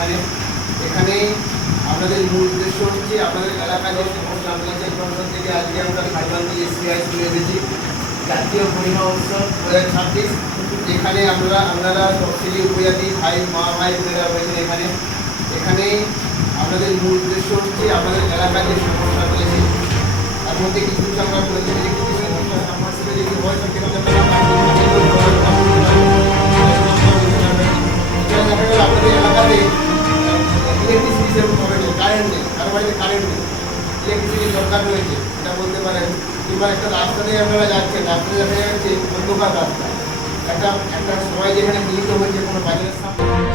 এখানে এখানে আমাদের মূল উদ্দেশ্য হচ্ছে আপনাদের এলাকায় যে সমস্ত আন্তর্জাতিক কনফারেন্স থেকে আজকে আমরা খাইবান্ধি এসিআই চলে এসেছি জাতীয় পরিমা উৎসব 2026। যেখানে আপনারা তফসিলি উপজাতি ভাই মা ভাই বোনেরা রয়েছেন এখানে এখানে আপনাদের মূল উদ্দেশ্য হচ্ছে আপনাদের এলাকায় যে সমস্যা রয়েছে তার মধ্যে কিছু কিছু আমরা বলেছি যে কিছু সাবমার্সিবল যদি হয় আপনাদের এলাকাতে ইলেকট্রিসিটি সেরকম হবে না, কারেন্ট নেই, কারো বাড়িতে কারেন্ট নেই, ইলেকট্রিসিটির দরকার রয়েছে, এটা বলতে পারেন। কিংবা একটা রাস্তা দিয়ে আপনারা যাচ্ছেন, রাস্তায় দেখা যাচ্ছে অন্ধকার রাস্তা, একটা সবাই যেখানে মিলিত হচ্ছে কোনো বাজারের সামনে